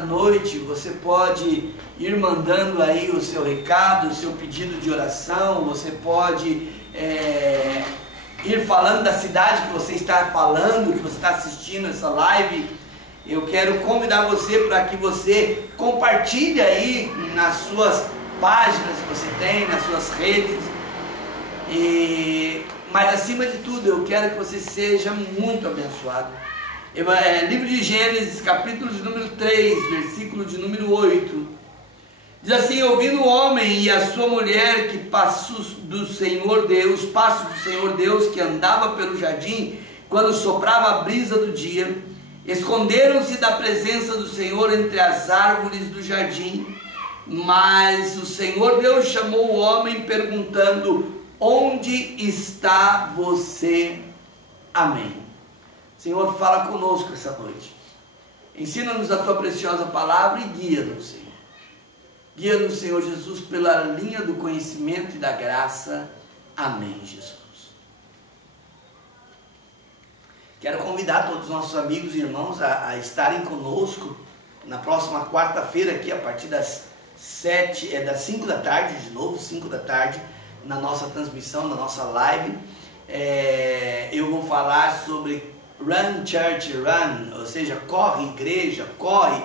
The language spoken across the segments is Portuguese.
noite, você pode ir mandando aí o seu recado, o seu pedido de oração, você pode ir falando da cidade que você está falando, que você está assistindo essa live. Eu quero convidar você para que você compartilhe aí nas suas páginas que você tem, nas suas redes. Mas acima de tudo, eu quero que você seja muito abençoado. Livro de Gênesis, capítulo de número 3, versículo de número 8. Diz assim: ouvindo o homem e a sua mulher que passos do Senhor Deus que andava pelo jardim, quando soprava a brisa do dia, esconderam-se da presença do Senhor entre as árvores do jardim. Mas o Senhor Deus chamou o homem perguntando: onde está você? Amém. Senhor, fala conosco essa noite. Ensina-nos a tua preciosa palavra e guia-nos, Senhor. Guia-nos, Senhor Jesus, pela linha do conhecimento e da graça. Amém, Jesus. Quero convidar todos os nossos amigos e irmãos a estarem conosco na próxima quarta-feira aqui, a partir das 5 da tarde, de novo, 5 da tarde, na nossa transmissão, na nossa live. Eu vou falar sobre Run Church Run, ou seja, corre igreja, corre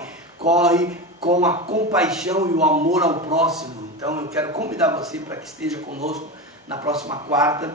com a compaixão e o amor ao próximo. Então eu quero convidar você para que esteja conosco na próxima quarta.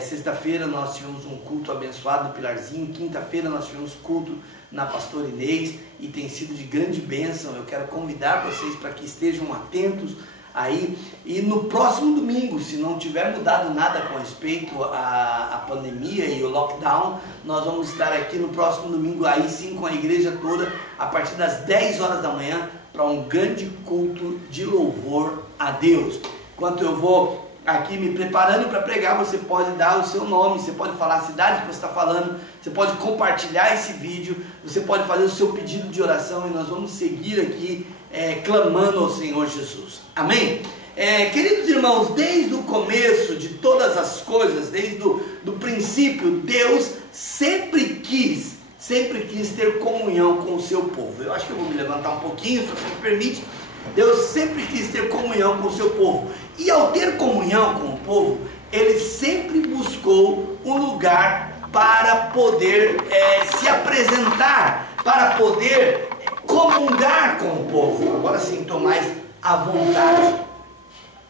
Sexta-feira nós tivemos um culto abençoado no Pilarzinho, quinta-feira nós tivemos culto na Pastor Inês e tem sido de grande bênção. Eu quero convidar vocês para que estejam atentos aí, e no próximo domingo, se não tiver mudado nada com respeito à pandemia e o lockdown, nós vamos estar aqui no próximo domingo, aí sim com a igreja toda, a partir das 10 horas da manhã, para um grande culto de louvor a Deus. Enquanto eu vou aqui me preparando para pregar, você pode dar o seu nome, você pode falar a cidade que você está falando, você pode compartilhar esse vídeo, você pode fazer o seu pedido de oração, e nós vamos seguir aqui clamando ao Senhor Jesus. Amém? Queridos irmãos, desde o começo de todas as coisas, desde do princípio, Deus sempre quis ter comunhão com o seu povo. Eu acho que eu vou me levantar um pouquinho, se você me permite. Deus sempre quis ter comunhão com o seu povo. E ao ter comunhão com o povo, Ele sempre buscou um lugar para poder se apresentar, para poder comungar com o povo. Agora sim, estou mais à vontade.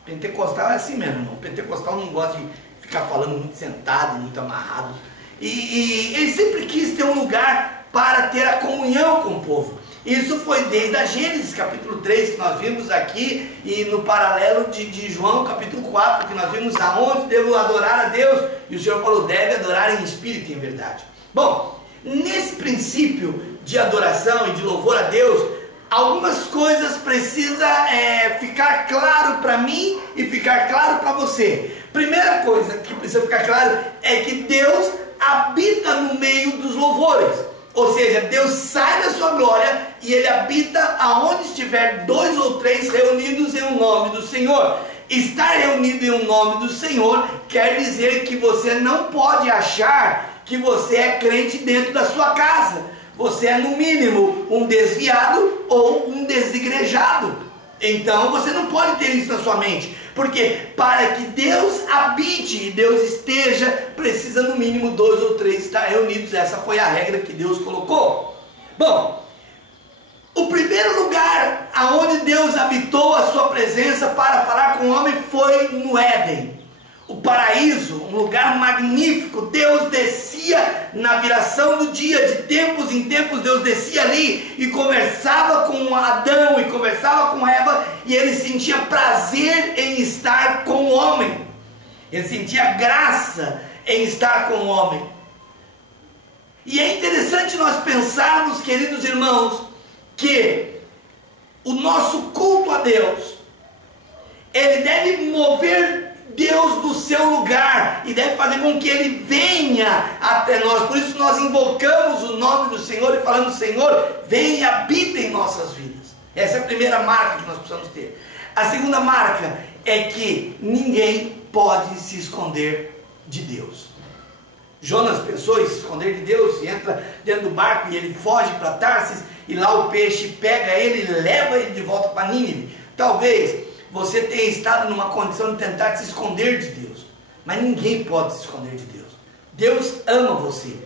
Pentecostal é assim mesmo, irmão. Pentecostal não gosta de ficar falando muito sentado, muito amarrado. E ele sempre quis ter um lugar para ter a comunhão com o povo. Isso foi desde a Gênesis capítulo 3, que nós vimos aqui, e no paralelo de João capítulo 4, que nós vimos aonde devo adorar a Deus, e o Senhor falou: deve adorar em espírito e em verdade. Bom, nesse princípio de adoração e de louvor a Deus, algumas coisas precisam ficar claro para mim e ficar claro para você. Primeira coisa que precisa ficar claro é que Deus habita no meio dos louvores. Ou seja, Deus sai da sua glória e Ele habita aonde estiver 2 ou 3 reunidos em um nome do Senhor. Estar reunido em um nome do Senhor quer dizer que você não pode achar que você é crente dentro da sua casa. Você é no mínimo um desviado ou um desigrejado. Então você não pode ter isso na sua mente. Porque para que Deus habite e Deus esteja, precisa no mínimo 2 ou 3 estar reunidos. Essa foi a regra que Deus colocou. Bom, o primeiro lugar aonde Deus habitou a sua presença para falar com o homem foi no Éden. O paraíso, um lugar magnífico. Deus descia na viração do dia, de tempos em tempos Deus descia ali e conversava com Adão e conversava com Eva, e ele sentia prazer em estar com o homem, ele sentia graça em estar com o homem. E é interessante nós pensarmos, queridos irmãos, que o nosso culto a Deus, ele deve mover Deus do seu lugar e deve fazer com que Ele venha até nós. Por isso nós invocamos o nome do Senhor e falamos: Senhor, vem e habita em nossas vidas. Essa é a primeira marca que nós precisamos ter. A segunda marca é que ninguém pode se esconder de Deus. Jonas pensou em se esconder de Deus e entra dentro do barco e ele foge para Tarsis e lá o peixe pega ele e leva ele de volta para Nínive. Talvez você tenha estado numa condição de tentar se esconder de Deus, mas ninguém pode se esconder de Deus. Deus ama você,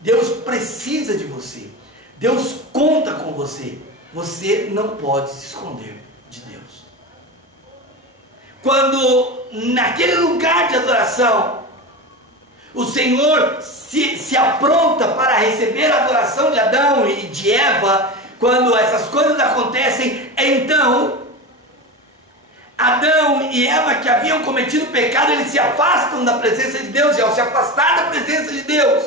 Deus precisa de você, Deus conta com você. Você não pode se esconder de Deus. Quando naquele lugar de adoração o Senhor se apronta para receber a adoração de Adão e de Eva, quando essas coisas acontecem, então Adão e Eva, que haviam cometido pecado, eles se afastam da presença de Deus, e ao se afastar da presença de Deus,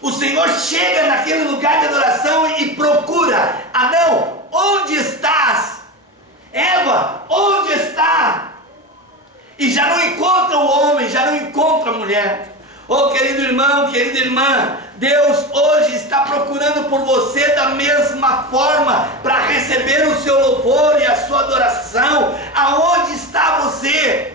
o Senhor chega naquele lugar de adoração e procura: Adão, onde estás? Eva, onde está? E já não encontra o homem, já não encontra a mulher. Oh, querido irmão, querida irmã, Deus hoje está procurando por você da mesma forma para receber o seu louvor e a sua adoração. Aonde está você?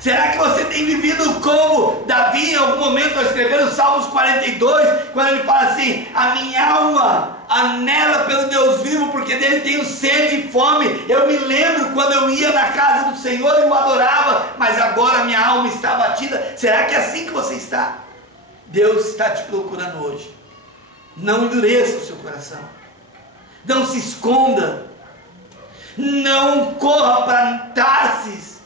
Será que você tem vivido como Davi em algum momento ao escrever o Salmos 42, quando ele fala assim: a minha alma anela pelo Deus vivo, porque dele tenho sede e fome. Eu me lembro quando eu ia na casa do Senhor e o adorava, mas agora minha alma está abatida. Será que é assim que você está? Deus está te procurando hoje. Não endureça o seu coração, não se esconda, não corra para Tarsis,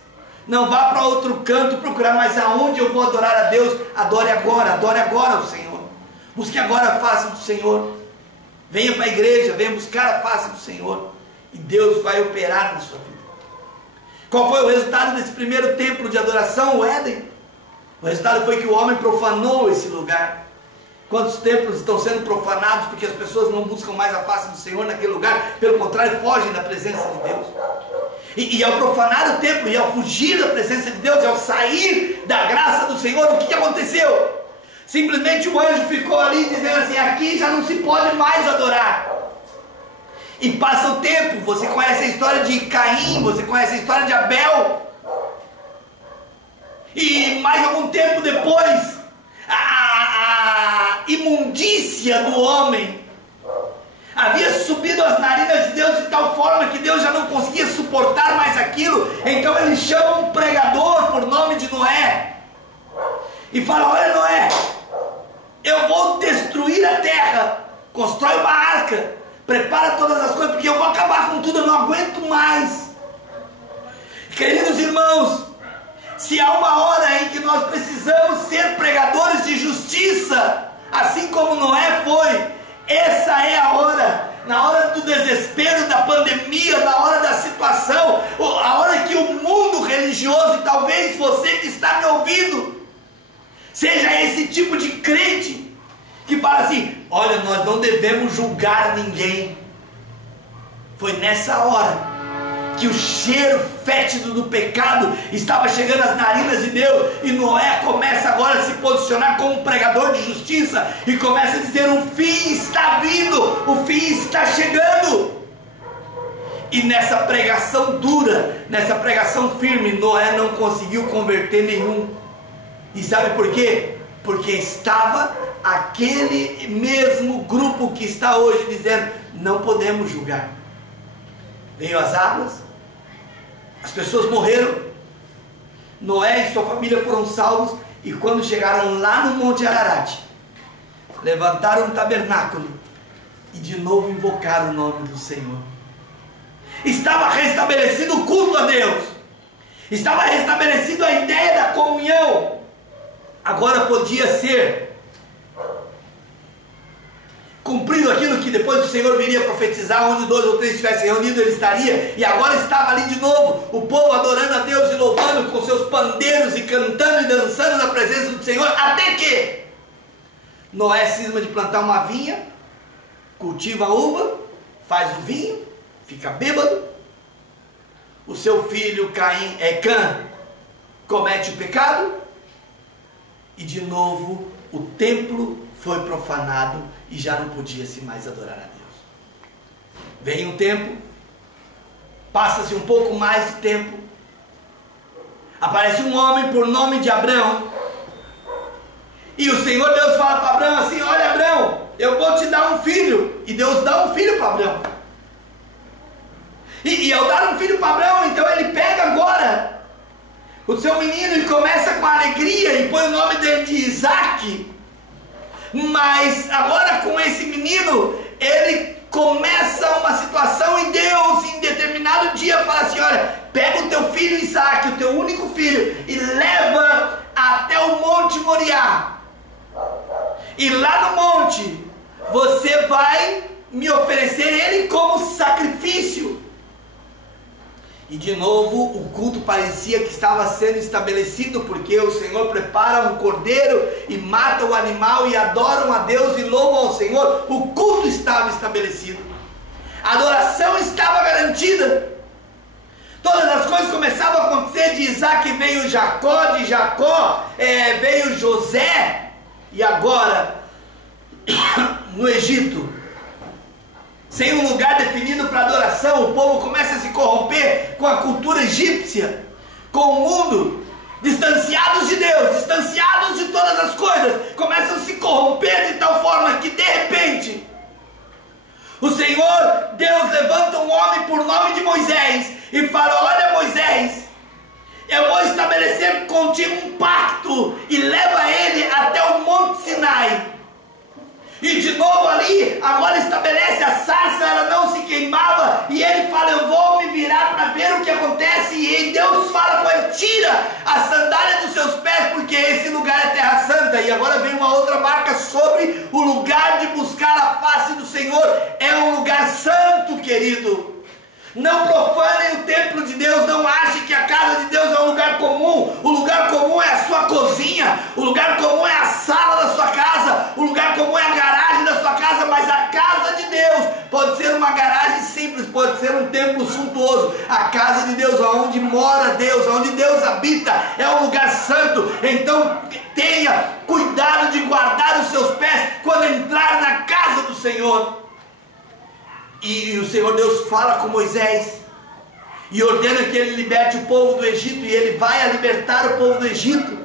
não vá para outro canto procurar, mas aonde eu vou adorar a Deus? Adore agora o Senhor. Busque agora a face do Senhor. Venha para a igreja, venha buscar a face do Senhor, e Deus vai operar na sua vida. Qual foi o resultado desse primeiro templo de adoração, o Éden? O resultado foi que o homem profanou esse lugar. Quantos templos estão sendo profanados porque as pessoas não buscam mais a face do Senhor naquele lugar, pelo contrário, fogem da presença de Deus. E ao profanar o templo, e ao fugir da presença de Deus, e ao sair da graça do Senhor, o que aconteceu? Simplesmente o anjo ficou ali dizendo assim: aqui já não se pode mais adorar. E passa o tempo, você conhece a história de Caim, você conhece a história de Abel. E mais algum tempo depois, a imundícia do homem havia subido às narinas de Deus de tal forma que Deus já não conseguia suportar mais aquilo. Então ele chama um pregador por nome de Noé e fala: olha, Noé, eu vou destruir a terra, constrói uma arca, prepara todas as coisas, porque eu vou acabar com tudo, eu não aguento mais. Queridos irmãos, se há uma hora em que nós precisamos ser pregadores de justiça, assim como Noé foi, essa é a hora. Na hora do desespero, da pandemia, na hora da situação, a hora que o mundo religioso, e talvez você que está me ouvindo, seja esse tipo de crente que fala assim: olha, nós não devemos julgar ninguém. Foi nessa hora que o cheiro fétido do pecado estava chegando às narinas de Deus, e Noé começa agora a se posicionar como pregador de justiça, e começa a dizer: o fim está vindo, o fim está chegando. E nessa pregação dura, nessa pregação firme, Noé não conseguiu converter nenhum. E sabe por quê? Porque estava aquele mesmo grupo que está hoje dizendo: não podemos julgar. Veio as águas, as pessoas morreram, Noé e sua família foram salvos, e quando chegaram lá no Monte Ararat, levantaram um tabernáculo e de novo invocaram o nome do Senhor. Estava restabelecido o culto a Deus, estava restabelecido a ideia da comunhão. Agora podia ser cumprido aquilo que depois o Senhor viria profetizar: onde 2 ou 3 estivessem reunidos, Ele estaria. E agora estava ali de novo o povo adorando a Deus e louvando com seus pandeiros e cantando e dançando na presença do Senhor. Até que Noé cisma de plantar uma vinha, cultiva a uva, faz o vinho, fica bêbado. O seu filho Cã comete o pecado, e de novo o templo foi profanado e já não podia-se mais adorar a Deus. Vem um tempo, passa-se um pouco mais de tempo, aparece um homem por nome de Abrão, E o Senhor Deus fala para Abraão assim: olha, Abraão, eu vou te dar um filho. E Deus dá um filho para Abraão. E ao dar um filho para Abraão, então ele pega agora o seu menino e começa com alegria e põe o nome dele de Isaac. Mas agora com esse menino, ele começa uma situação e Deus em determinado dia fala assim: olha, pega o teu filho Isaac, o teu único filho, e leva até o Monte Moriá. E lá no monte, você vai me oferecer ele como sacrifício. E de novo o culto parecia que estava sendo estabelecido, porque o Senhor prepara um cordeiro e mata o animal e adoram a Deus e louvam ao Senhor. O culto estava estabelecido, a adoração estava garantida. Todas as coisas começavam a acontecer. De Isaac veio Jacó, de Jacó veio José. E agora, no Egito, sem um lugar definido para adoração, o povo começa a se corromper com a cultura egípcia, com o mundo, distanciados de Deus, distanciados de todas as coisas, começam a se corromper de tal forma que de repente o Senhor Deus levanta um homem por nome de Moisés e fala: olha, Moisés, eu vou estabelecer contigo um pacto, e leva ele até o Monte Sinai. E de novo ali, agora estabelece a sarça, ela não se queimava, e ele fala: eu vou me virar para ver o que acontece. E Deus fala com ele: tira a sandália dos seus pés, porque esse lugar é terra santa. E agora vem uma outra marca sobre o lugar de buscar a face do Senhor. É um lugar santo, querido. Não profanem o templo de Deus, não achem que a casa de Deus é um lugar comum. O lugar comum é a sua cozinha, o lugar comum é a sala da sua casa, o lugar comum é a garagem da sua casa, mas a casa de Deus pode ser uma garagem simples, pode ser um templo suntuoso. A casa de Deus, onde mora Deus, onde Deus habita, é um lugar santo. Então tenha cuidado de guardar os seus pés quando entrar na casa do Senhor. E o Senhor Deus fala com Moisés e ordena que ele liberte o povo do Egito. E ele vai a libertar o povo do Egito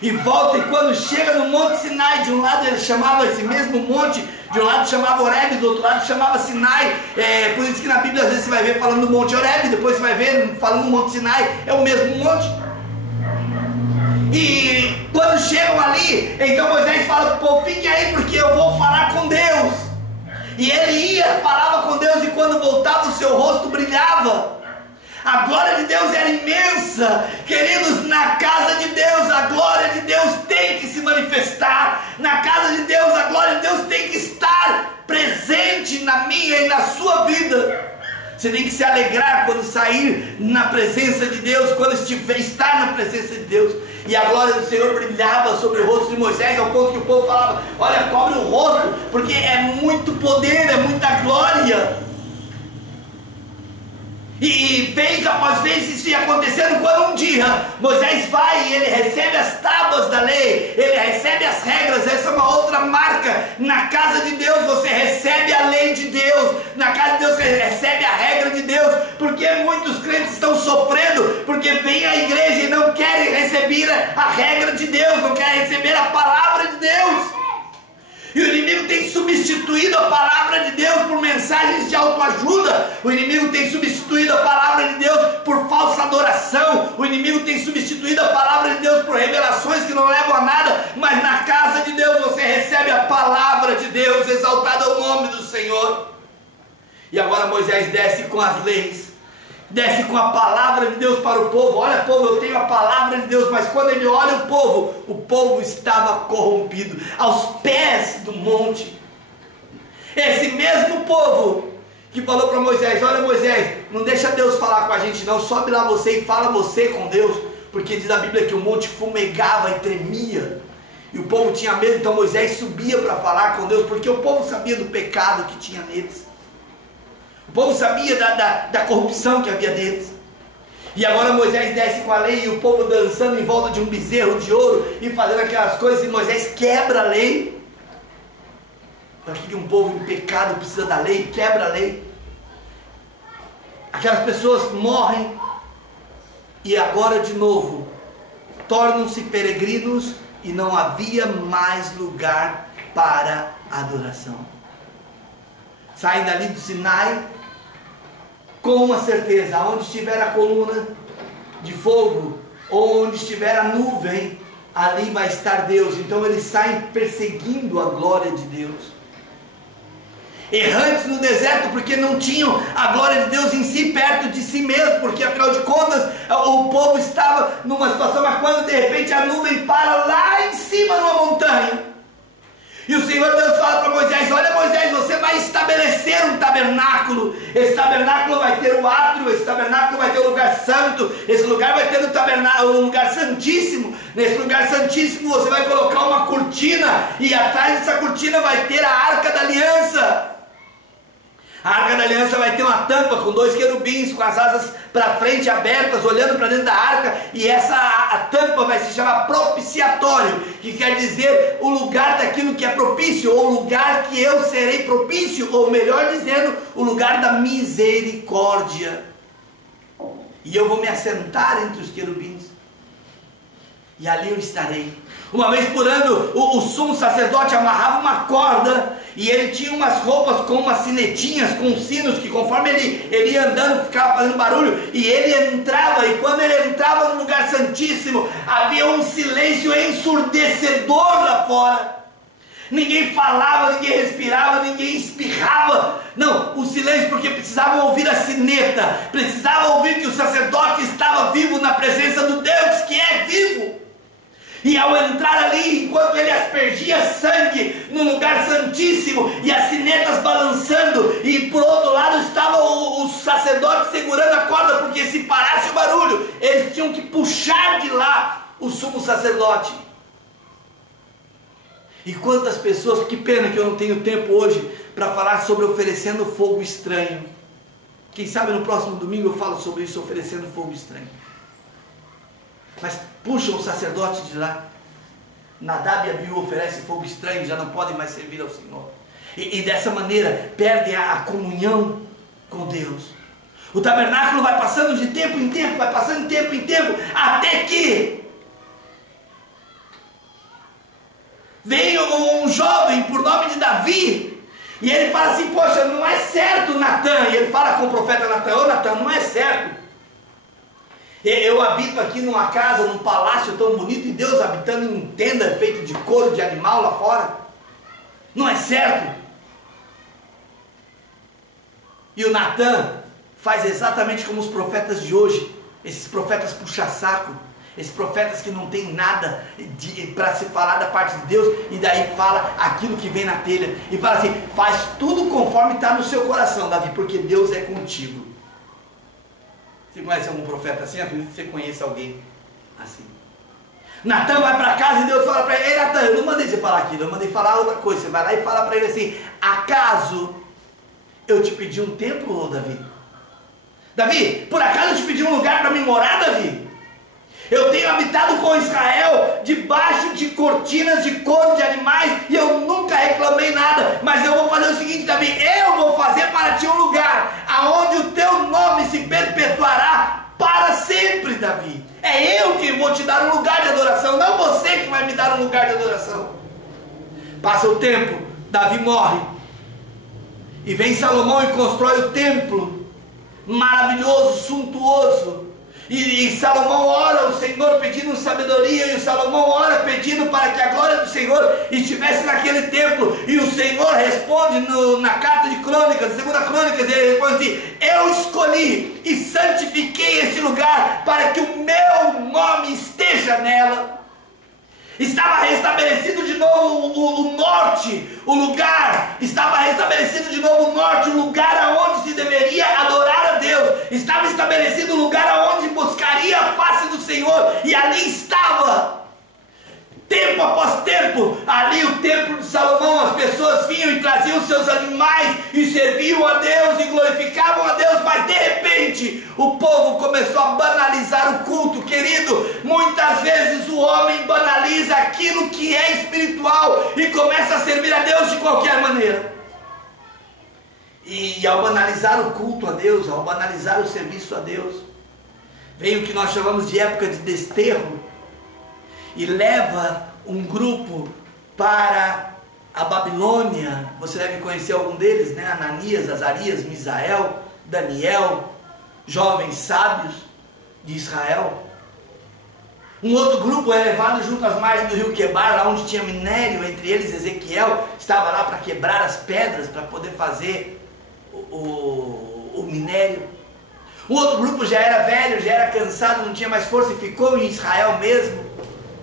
e volta. E quando chega no Monte Sinai, de um lado ele chamava esse mesmo monte, de um lado chamava Horebe, do outro lado chamava Sinai. Por isso que na Bíblia às vezes você vai ver falando do Monte Horebe, depois você vai ver falando do Monte Sinai. É o mesmo monte. E quando chegam ali, então Moisés fala para o povo: fiquem aí, porque eu vou falar com Deus. E ele ia, falava com Deus, e quando voltava o seu rosto brilhava. A glória de Deus era imensa. Queridos, na casa de Deus, a glória de Deus tem que se manifestar. Na casa de Deus, a glória de Deus tem que estar presente na minha e na sua vida. Você tem que se alegrar quando sair na presença de Deus, quando estar na presença de Deus. E a glória do Senhor brilhava sobre o rosto de Moisés, ao ponto que o povo falava: olha, cobre o rosto, porque é muito poder, é muita glória. E vez após vez isso ia acontecendo, quando um dia Moisés vai e ele recebe as tábuas da lei, ele recebe as regras. Essa é uma outra marca. Na casa de Deus você recebe a lei de Deus, na casa de Deus você recebe a regra de Deus. Porque muitos crentes estão sofrendo porque vêm à igreja e não querem receber a regra de Deus, não querem receber a palavra de Deus. E o inimigo tem substituído a palavra de Deus por mensagens de autoajuda. O inimigo tem substituído a palavra de Deus por falsa adoração. O inimigo tem substituído a palavra de Deus por revelações que não levam a nada. Mas na casa de Deus você recebe a palavra de Deus, exaltado é o nome do Senhor. E agora Moisés desce com as leis, desce com a palavra de Deus para o povo. Olha, povo, eu tenho a palavra de Deus. Mas quando ele olha o povo estava corrompido, aos pés do monte. Esse mesmo povo que falou para Moisés: olha, Moisés, não deixa Deus falar com a gente não, sobe lá você e fala você com Deus. Porque diz a Bíblia que o monte fumegava e tremia, e o povo tinha medo. Então Moisés subia para falar com Deus, porque o povo sabia do pecado que tinha neles. O povo sabia da corrupção que havia deles. E agora Moisés desce com a lei, e o povo dançando em volta de um bezerro de ouro e fazendo aquelas coisas, e Moisés quebra a lei. Para que um povo em pecado precisa da lei? Quebra a lei. Aquelas pessoas morrem e agora de novo tornam-se peregrinos e não havia mais lugar para adoração. Saem dali do Sinai com uma certeza: onde estiver a coluna de fogo, ou onde estiver a nuvem, ali vai estar Deus. Então eles saem perseguindo a glória de Deus, errantes no deserto, porque não tinham a glória de Deus em si, perto de si mesmo, porque afinal de contas o povo estava numa situação, mas quando de repente a nuvem para lá em cima numa montanha, e o Senhor Deus fala para Moisés: olha Moisés, você vai estabelecer um tabernáculo, esse tabernáculo vai ter o átrio, esse tabernáculo vai ter o lugar santo, esse lugar vai ter o lugar santíssimo. Nesse lugar santíssimo você vai colocar uma cortina, e atrás dessa cortina vai ter a Arca da Aliança. A Arca da Aliança vai ter uma tampa com 2 querubins com as asas para frente abertas, olhando para dentro da arca, e a tampa vai se chamar propiciatório, que quer dizer o lugar daquilo que é propício, ou o lugar que eu serei propício, ou melhor dizendo, o lugar da misericórdia. E eu vou me assentar entre os querubins, e ali eu estarei. Uma vez por ano o sumo sacerdote amarrava uma corda, e ele tinha umas roupas com umas sinetinhas, com sinos, que conforme ele ia andando ficava fazendo barulho, e ele entrava, e quando ele entrava no lugar santíssimo, havia um silêncio ensurdecedor lá fora. Ninguém falava, ninguém respirava, ninguém espirrava. Não, o silêncio, porque precisavam ouvir a sineta, precisavam ouvir que o sacerdote estava vivo na presença do Deus que é vivo. E ao entrar ali, enquanto ele aspergia sangue no lugar santíssimo, e as sinetas balançando, e por outro lado estava o sacerdote segurando a corda, porque se parasse o barulho, eles tinham que puxar de lá o sumo sacerdote. E quantas pessoas, que pena que eu não tenho tempo hoje para falar sobre oferecendo fogo estranho. Quem sabe no próximo domingo eu falo sobre isso, oferecendo fogo estranho. Mas puxam o sacerdote de lá. Nadab e Abiú oferecem fogo estranho, já não podem mais servir ao Senhor. E dessa maneira perdem a comunhão com Deus. O tabernáculo vai passando de tempo em tempo, vai passando de tempo em tempo, até que vem um jovem por nome de Davi, e ele fala assim: poxa, não é certo, Natan. E ele fala com o profeta Natan: ô Natan, não é certo. Eu habito aqui numa casa, num palácio tão bonito, e Deus habitando em tenda feita de couro de animal lá fora. Não é certo. E o Natan faz exatamente como os profetas de hoje, esses profetas puxa-saco, esses profetas que não tem nada para se falar da parte de Deus, e daí fala aquilo que vem na telha, e fala assim: faz tudo conforme está no seu coração, Davi, porque Deus é contigo. Você conhece algum profeta assim? Acredito que você conheça alguém assim. Natan vai para casa e Deus fala para ele: ei Natan, eu não mandei você falar aquilo, eu mandei falar outra coisa. Você vai lá e fala para ele assim: acaso eu te pedi um templo, Davi? Davi, por acaso eu te pedi um lugar para me morar, Davi? Eu tenho habitado com Israel debaixo de cortinas de couro de animais, e eu nunca reclamei nada. Mas eu vou fazer o seguinte, Davi: eu vou fazer para ti um lugar aonde o teu nome se perpetuará para sempre, Davi. É eu que vou te dar um lugar de adoração, não você que vai me dar um lugar de adoração. Passa o tempo, Davi morre, e vem Salomão e constrói o templo maravilhoso, suntuoso. E Salomão ora ao Senhor pedindo sabedoria, e o Salomão ora pedindo para que a glória do Senhor estivesse naquele templo, e o Senhor responde na carta de Crônicas, 2 Crônicas, ele responde assim: eu escolhi e santifiquei este lugar para que o meu nome esteja nela. Estava restabelecido de novo o norte, o lugar, estava restabelecido de novo o norte, o lugar aonde se deveria adorar a Deus, estava estabelecido o lugar aonde buscaria a face do Senhor, e ali estava, tempo após tempo, ali o templo de Salomão. As pessoas vinham e traziam seus animais e serviam a Deus e glorificavam a Deus, mas de repente o povo começou a banalizar o culto. Querido, muitas vezes o homem banaliza aquilo que é espiritual e começa a servir a Deus de qualquer maneira. E ao banalizar o culto a Deus, ao banalizar o serviço a Deus, vem o que nós chamamos de época de desterro, e leva um grupo para a Babilônia. Você deve conhecer algum deles, né? Ananias, Azarias, Misael, Daniel, jovens sábios de Israel. Um outro grupo é levado junto às margens do rio Quebar, lá onde tinha minério, entre eles Ezequiel estava lá para quebrar as pedras, para poder fazer o minério. O outro grupo já era velho, já era cansado, não tinha mais força e ficou em Israel mesmo,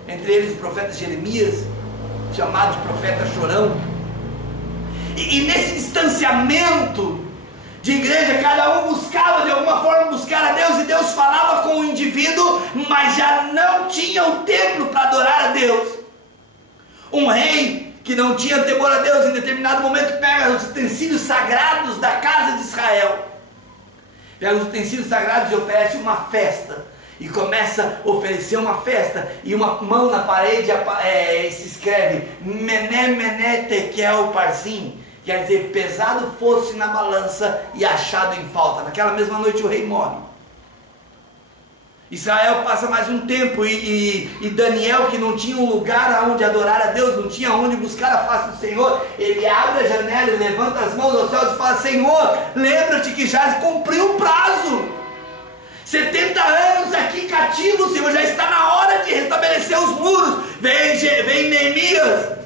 entre eles o profeta Jeremias, chamado de profeta chorão. E nesse distanciamento de igreja, cada um buscava de alguma forma buscar a Deus, e Deus falava com o indivíduo, mas já não tinha o templo para adorar a Deus. Um rei que não tinha temor a Deus, em determinado momento pega os utensílios sagrados da casa de Israel, pega os utensílios sagrados e oferece uma festa, e começa a oferecer uma festa, e uma mão na parede se escreve Mené Mené Tekel Parsim, quer dizer, pesado fosse na balança e achado em falta. Naquela mesma noite o rei morre. Israel passa mais um tempo e Daniel, que não tinha um lugar onde adorar a Deus, não tinha onde buscar a face do Senhor, ele abre a janela e levanta as mãos aos céus e fala: Senhor, lembra-te que já cumpriu o prazo. 70 anos aqui cativo, Senhor, já está na hora de restabelecer os muros. Vem Neemias,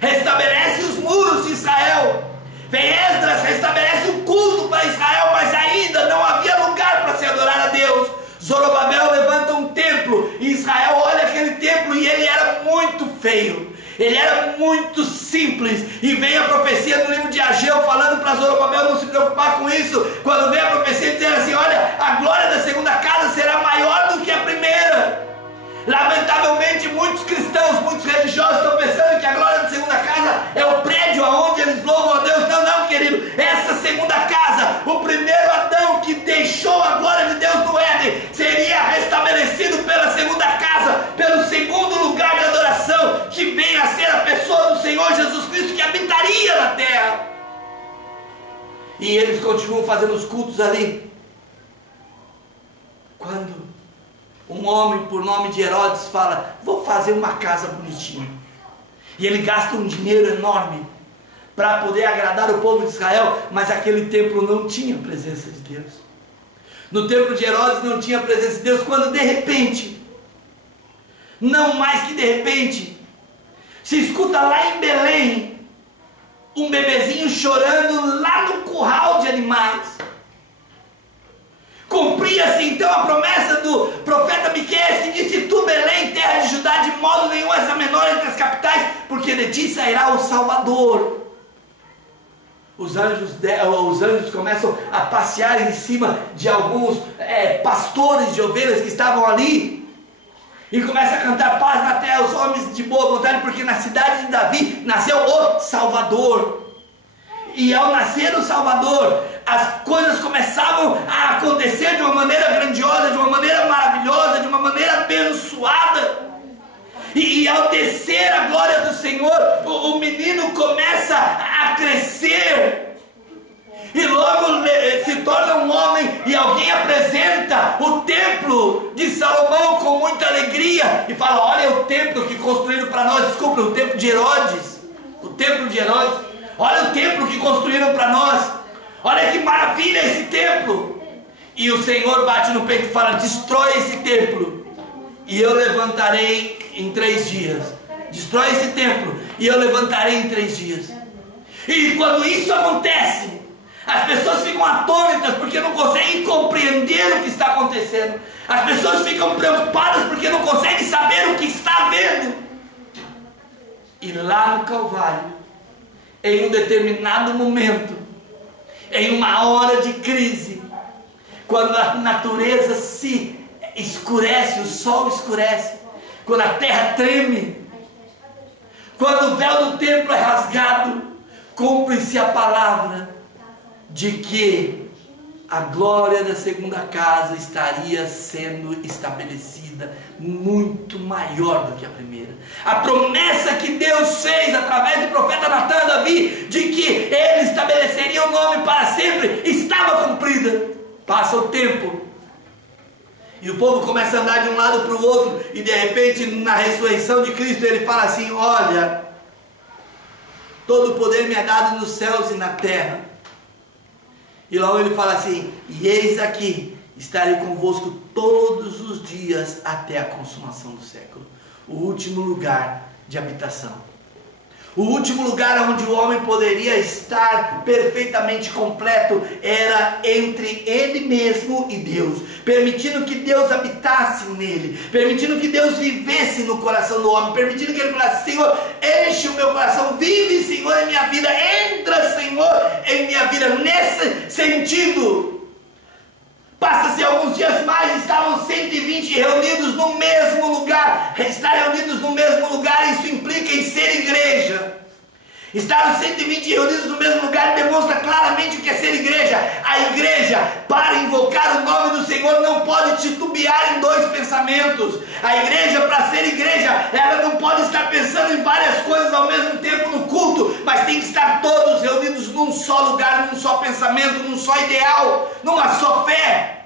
restabelece os muros de Israel. Vem Esdras, restabelece o culto para Israel, mas ainda não havia lugar para se adorar a Deus. Zorobabel levanta um templo, e Israel olha aquele templo e ele era muito feio, ele era muito simples, e vem a profecia no livro de Ageu falando para Zorobabel não se preocupar com isso, quando vem a profecia dizendo assim: olha, a glória da segunda casa será maior do que a primeira. Lamentavelmente muitos cristãos, muitos religiosos estão pensando que a glória da segunda casa é o prédio aonde eles louvam a Deus. Não, não, querido, essa segunda casa, o primeiro Adão que deixou a glória de Deus no Éden, seria restabelecido pela segunda casa, pelo segundo lugar de adoração, que vem a ser a pessoa do Senhor Jesus Cristo, que habitaria na terra. E eles continuam fazendo os cultos ali, quando um homem por nome de Herodes fala: vou fazer uma casa bonitinha. E ele gasta um dinheiro enorme para poder agradar o povo de Israel, mas aquele templo não tinha a presença de Deus. No templo de Herodes não tinha a presença de Deus, quando de repente, não mais que de repente, se escuta lá em Belém um bebezinho chorando lá no curral de animais. Cumpria-se então a promessa do profeta Miqueias, que disse: tu, Belém, terra de Judá, de modo nenhum és a menor entre as capitais, porque de ti sairá o Salvador. Os anjos começam a passear em cima de alguns pastores de ovelhas que estavam ali, e começam a cantar: paz na terra aos homens de boa vontade, porque na cidade de Davi nasceu o Salvador. E ao nascer o Salvador, as coisas começavam a acontecer de uma maneira grandiosa, de uma maneira maravilhosa, de uma maneira abençoada. E ao descer a glória do Senhor, o menino começa a crescer, e logo se torna um homem, e alguém apresenta o templo de Salomão com muita alegria, e fala: olha o templo que construíram para nós, desculpa, o templo de Herodes, olha o templo que construíram para nós, olha que maravilha esse templo. E o Senhor bate no peito e fala: destrói esse templo, e eu levantarei em 3 dias. Destrói esse templo, e eu levantarei em 3 dias. E quando isso acontece, as pessoas ficam atônitas, porque não conseguem compreender o que está acontecendo. As pessoas ficam preocupadas, porque não conseguem saber o que está havendo. E lá no Calvário, em um determinado momento, em uma hora de crise, quando a natureza se escurece, o sol escurece, quando a terra treme, quando o véu do templo é rasgado, cumpre-se a palavra de que a glória da segunda casa estaria sendo estabelecida muito maior do que a primeira. A promessa que Deus fez através do profeta Natan a Davi, de que ele estabeleceria o nome para sempre, estava cumprida. Passa o tempo, E o povo começa a andar de um lado para o outro, e de repente, na ressurreição de Cristo, ele fala assim: olha, todo o poder me é dado nos céus e na terra. E logo ele fala assim: e eis aqui, estarei convosco todos os dias até a consumação do século. O último lugar de habitação. O último lugar onde o homem poderia estar perfeitamente completo era entre ele mesmo e Deus, permitindo que Deus habitasse nele, permitindo que Deus vivesse no coração do homem, permitindo que ele falasse: Senhor, enche o meu coração, vive, Senhor, em minha vida, entra, Senhor, em minha vida. Nesse sentido, passa-se alguns dias mais, estavam 120 reunidos no mesmo lugar. Estar reunidos no mesmo lugar, isso implica em ser igreja. Estar 120 reunidos no mesmo lugar demonstra claramente o que é ser igreja. A igreja, para invocar o nome do Senhor, não pode titubear em dois pensamentos. A igreja, para ser igreja, ela não pode estar pensando em várias coisas ao mesmo tempo no culto, mas tem que estar todos reunidos num só lugar, num só pensamento, num só ideal, numa só fé.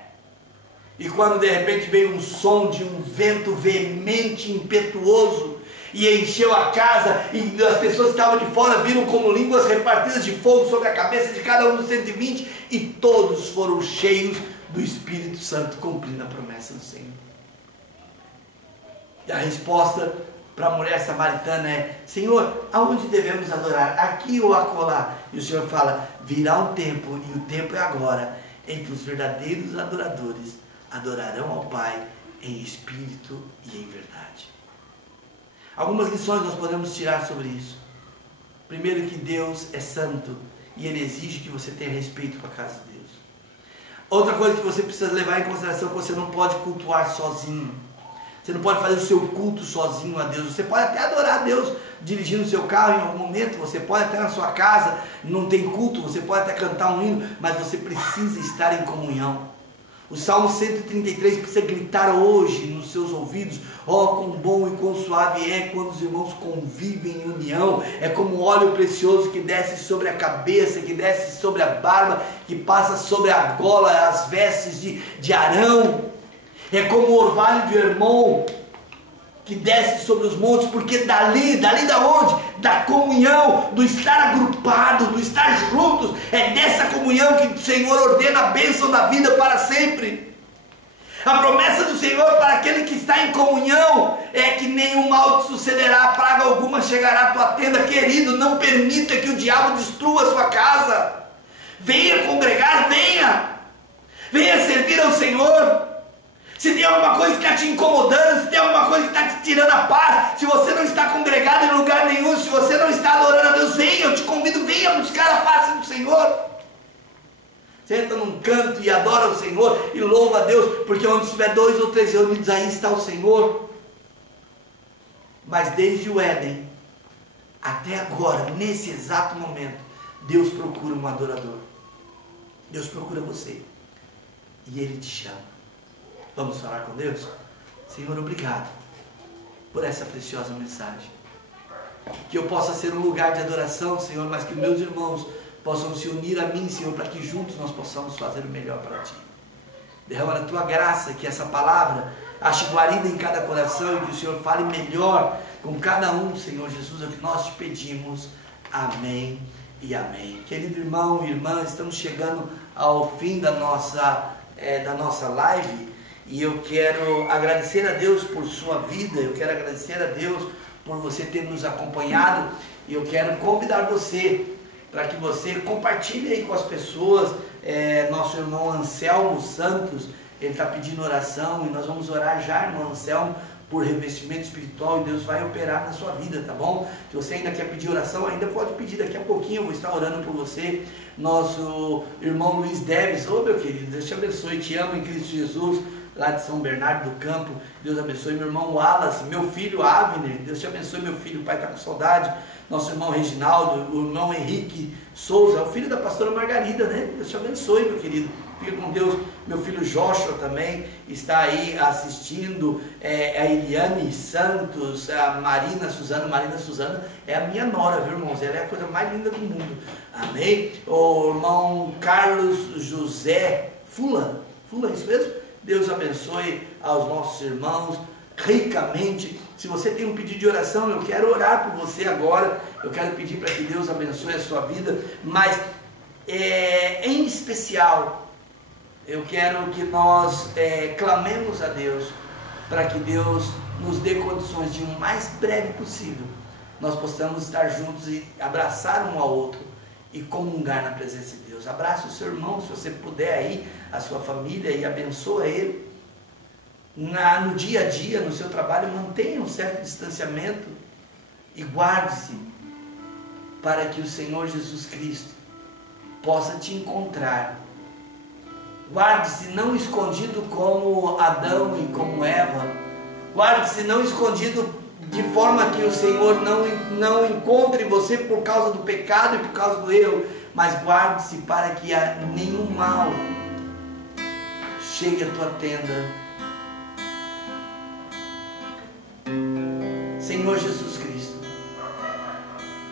E quando de repente veio um som de um vento veemente, impetuoso, e encheu a casa, e as pessoas que estavam de fora viram como línguas repartidas de fogo sobre a cabeça de cada um dos 120, e todos foram cheios do Espírito Santo, cumprindo a promessa do Senhor. E a resposta para a mulher samaritana é: Senhor, aonde devemos adorar? Aqui ou acolá? E o Senhor fala: virá um tempo, e o tempo é agora, em que os verdadeiros adoradores adorarão ao Pai em espírito e em verdade. Algumas lições nós podemos tirar sobre isso. Primeiro, que Deus é santo e Ele exige que você tenha respeito com a casa de Deus. Outra coisa que você precisa levar em consideração é que você não pode cultuar sozinho. Você não pode fazer o seu culto sozinho a Deus. Você pode até adorar a Deus dirigindo o seu carro em algum momento, você pode até na sua casa, não tem culto, você pode até cantar um hino, mas você precisa estar em comunhão. O Salmo 133 precisa gritar hoje nos seus ouvidos: ó, quão bom e quão suave é quando os irmãos convivem em união. É como óleo precioso que desce sobre a cabeça, que desce sobre a barba, que passa sobre a gola, as vestes de Arão. É como o orvalho de Hermon, que desce sobre os montes, porque dali da onde? Da comunhão, do estar agrupado, do estar juntos, é dessa comunhão que o Senhor ordena a bênção da vida para sempre. A promessa do Senhor para aquele que está em comunhão é que nenhum mal te sucederá, praga alguma chegará à tua tenda. Querido, não permita que o diabo destrua a sua casa. Venha congregar, venha servir ao Senhor. Se tem alguma coisa que está te incomodando, se tem alguma coisa que está te tirando a paz, se você não está congregado em lugar nenhum, se você não está adorando a Deus, venha, eu te convido, venha buscar a face do Senhor. Senta num canto e adora o Senhor e louva a Deus, porque onde estiver 2 ou 3 reunidos, aí está o Senhor. Mas desde o Éden até agora, nesse exato momento, Deus procura um adorador. Deus procura você e Ele te chama. Vamos falar com Deus? Senhor, obrigado por essa preciosa mensagem. Que eu possa ser um lugar de adoração, Senhor, mas que meus irmãos possam se unir a mim, Senhor, para que juntos nós possamos fazer o melhor para Ti. Derrama a Tua graça, que essa palavra ache guarida em cada coração e que o Senhor fale melhor com cada um, Senhor Jesus, é o que nós te pedimos. Amém e amém. Querido irmão e irmã, estamos chegando ao fim da nossa live. E eu quero agradecer a Deus por sua vida, eu quero agradecer a Deus por você ter nos acompanhado, e eu quero convidar você para que você compartilhe aí com as pessoas. Nosso irmão Anselmo Santos, ele está pedindo oração, e nós vamos orar já, irmão Anselmo, por revestimento espiritual, e Deus vai operar na sua vida, tá bom? Se você ainda quer pedir oração, ainda pode pedir, daqui a pouquinho eu vou estar orando por você. Nosso irmão Luiz Deves, ô meu querido, Deus te abençoe, te amo em Cristo Jesus, lá de São Bernardo do Campo, Deus abençoe. Meu irmão Wallace, meu filho Avner, Deus te abençoe, meu filho, o pai está com saudade. Nosso irmão Reginaldo, o irmão Henrique Souza, é o filho da pastora Margarida, né? Deus te abençoe, meu querido, fica com Deus. Meu filho Joshua também está aí assistindo, a Eliane Santos, a Marina Suzana é a minha nora, viu, irmãos? Ela é a coisa mais linda do mundo, amém? O irmão Carlos José Fula, é isso mesmo? Deus abençoe aos nossos irmãos ricamente. Se você tem um pedido de oração, eu quero orar por você agora. Eu quero pedir para que Deus abençoe a sua vida, mas em especial, eu quero que nós clamemos a Deus para que Deus nos dê condições de o mais breve possível nós possamos estar juntos e abraçar um ao outro e comungar na presença de Deus. Abraça o seu irmão, se você puder aí, a sua família, e abençoa ele. No dia a dia, no seu trabalho, mantenha um certo distanciamento e guarde-se para que o Senhor Jesus Cristo possa te encontrar. Guarde-se não escondido como Adão e como Eva. Guarde-se não escondido de forma que o Senhor não encontre você por causa do pecado e por causa do erro, mas guarde-se para que nenhum mal chegue à tua tenda. Senhor Jesus Cristo,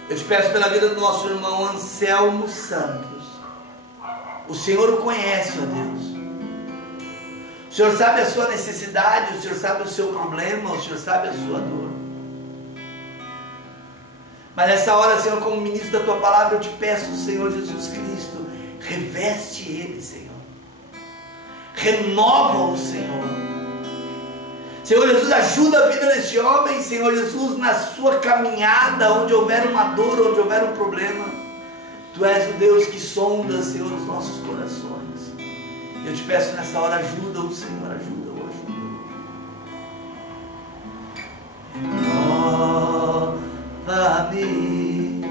eu te peço pela vida do nosso irmão Anselmo Santos. O Senhor o conhece, ó Deus. O Senhor sabe a sua necessidade, o Senhor sabe o seu problema, o Senhor sabe a sua dor. Mas nessa hora, Senhor, como ministro da tua palavra, eu te peço, Senhor Jesus Cristo, reveste ele, Senhor. Renova-o, Senhor. Senhor Jesus, ajuda a vida deste homem, Senhor Jesus, na sua caminhada, onde houver uma dor, onde houver um problema. Tu és o Deus que sonda, Senhor, os nossos corações. Eu te peço nessa hora, ajuda-o, Senhor, ajuda-o, ajuda-o. Nova-me,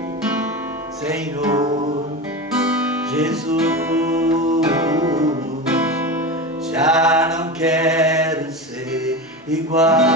Senhor Jesus, já não quero ser igual.